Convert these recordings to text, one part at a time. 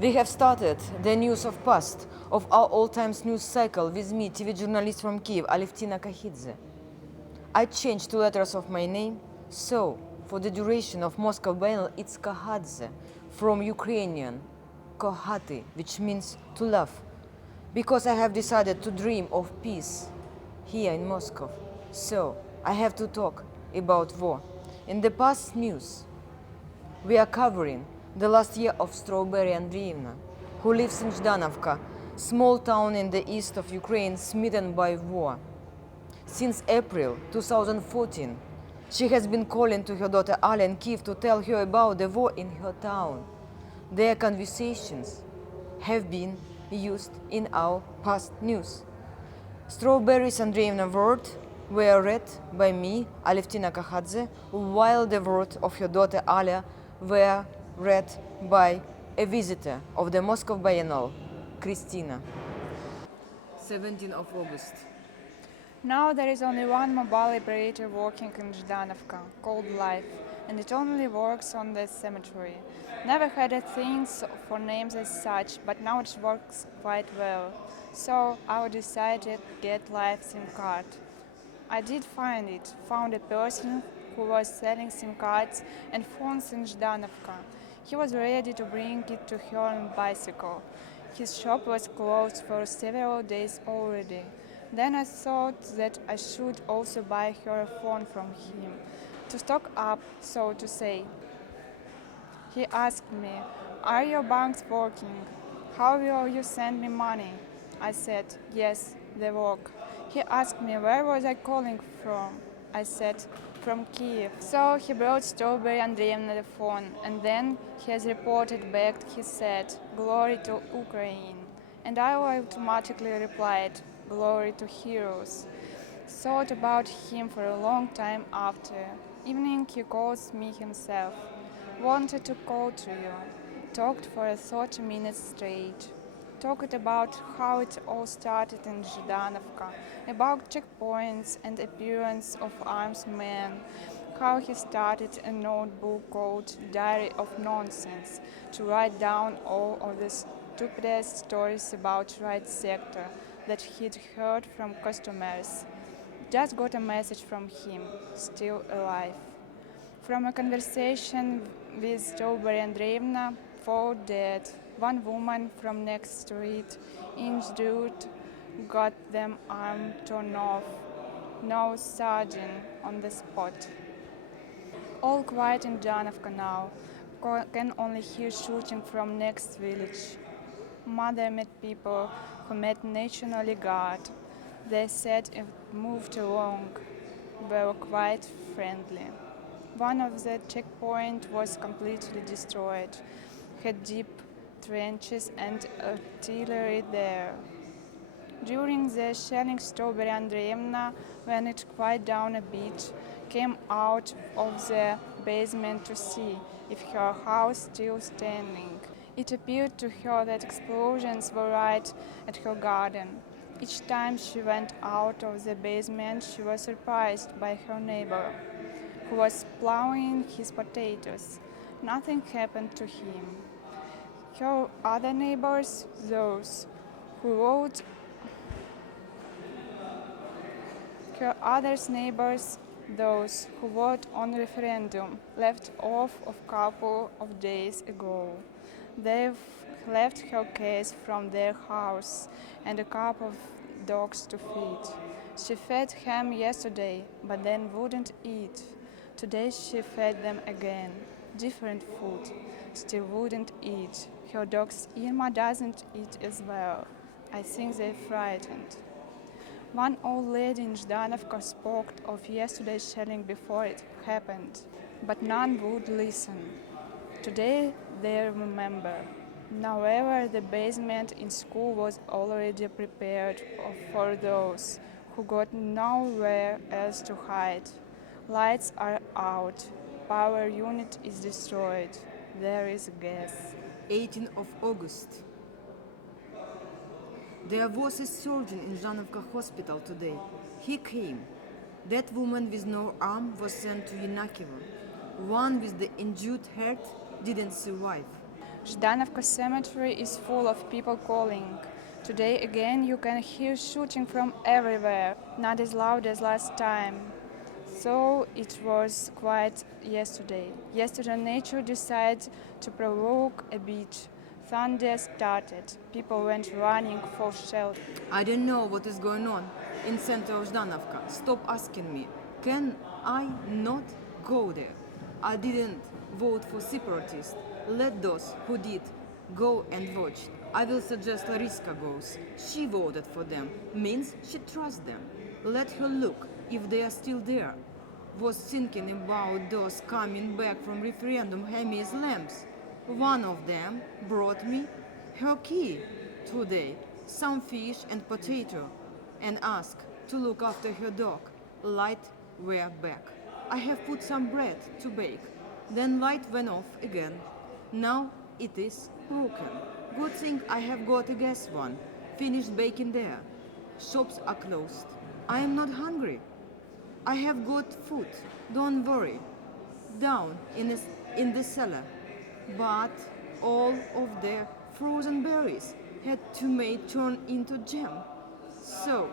We have started the news of past of our all times news cycle with me, TV journalist from Kiev, ALEVTINA KAKHIDZE. I changed 2 letters of my name, so for the duration of Moscow battle it's KAKHIDZE, from Ukrainian kohati, which means to love, because I have decided to dream of peace here in Moscow. So I have to talk about war. In the past news, we are covering the last year of Strawberry Andreevna, who lives in Zhdanovka, small town in the east of Ukraine smitten by war. Since April 2014, she has been calling to her daughter Alia in Kiev to tell her about the war in her town. Their conversations have been used in our past news. Strawberries Andreevna words were read by me, ALEVTINA KAKHIDZE, while the words of her daughter Alia were read by a visitor of the Moscow Biennial, Christina. 17th of August. Now there is only one mobile operator working in Zhdanovka, called Life, and it only works on the cemetery. Never had a thing for names as such, but now it works quite well. So I decided to get Life SIM card. I did found a person who was selling SIM cards and phones in Zhdanovka. He was ready to bring it to her on bicycle. His shop was closed for several days already. Then I thought that I should also buy her a phone from him, to stock up, so to say. He asked me, "Are your banks working? How will you send me money?" I said, "Yes, they work." He asked me where was I calling from. I said, "From Kiev." So he brought Strawberry Andreevna the phone, and then he has reported back, he said, "Glory to Ukraine." And I automatically replied, "Glory to heroes." Thought about him for a long time after. Evening he calls me himself. Wanted to call to you. Talked for 30 minutes straight. Talked about how it all started in Zhdanovka, about checkpoints and appearance of armed men, how he started a notebook called Diary of Nonsense to write down all of the stupidest stories about right sector that he'd heard from customers. Just got a message from him, still alive. From a conversation with Strawberry Andreevna, 4 dead. One woman from next street, injured, got them arm torn off. No surgeon on the spot. All quiet in Janovka now. Can only hear shooting from next village. Mother met people who met National Guard. They said it moved along, were quite friendly. One of the checkpoints was completely destroyed, had deep trenches and artillery there. During the shelling, Strawberry Andreevna, when it quiet down a bit, came out of the basement to see if her house still standing. It appeared to her that explosions were right at her garden. Each time she went out of the basement, she was surprised by her neighbor, who was plowing his potatoes. Nothing happened to him. Her other neighbors, those who voted Her other neighbors, those who voted on referendum, left off a couple of days ago. They've left her case from their house and a couple of dogs to feed. She fed ham yesterday, but then wouldn't eat. Today she fed them again, different food, still wouldn't eat. Her dog's Irma doesn't eat as well. I think they're frightened. One old lady in Zhdanovka spoke of yesterday's shelling before it happened, but none would listen. Today they remember. However, the basement in school was already prepared for those who got nowhere else to hide. Lights are out. Power unit is destroyed. There is gas. 18th of August. There was a surgeon in Zhanovka hospital today. He came. That woman with no arm was sent to Yenakivo. One with the injured head didn't survive. Zhdanovka cemetery is full of people calling. Today again you can hear shooting from everywhere, not as loud as last time. So it was quiet yesterday. Yesterday nature decided to provoke a bit. Thunder started. People went running for shelter. I don't know what is going on in center of Zhdanovka. Stop asking me. Can I not go there? I didn't vote for separatists. Let those who did go and watch. I will suggest Lariska goes. She voted for them. Means she trusts them. Let her look if they are still there. Was thinking about those coming back from referendum Hemi's lamps. One of them brought me her key today, some fish and potato, and asked to look after her dog. Light were back. I have put some bread to bake. Then light went off again. Now it is broken. Good thing I have got a gas one. Finished baking there. Shops are closed. I am not hungry. I have got food. Don't worry. Down in the cellar. But all of their frozen berries had to made turn into jam. So,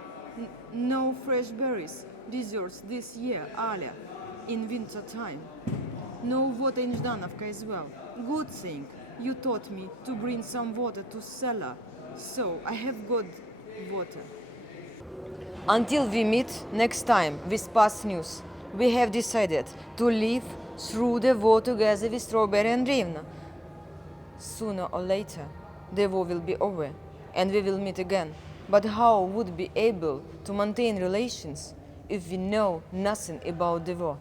no fresh berries desserts this year, Alia, in winter time. No water in Zhdanovka as well. Good thing you taught me to bring some water to cellar. So, I have got water. Until we meet next time with past news, we have decided to live through the war together with Strawberry and Drevna. Sooner or later, the war will be over and we will meet again. But how would we be able to maintain relations if we know nothing about the war?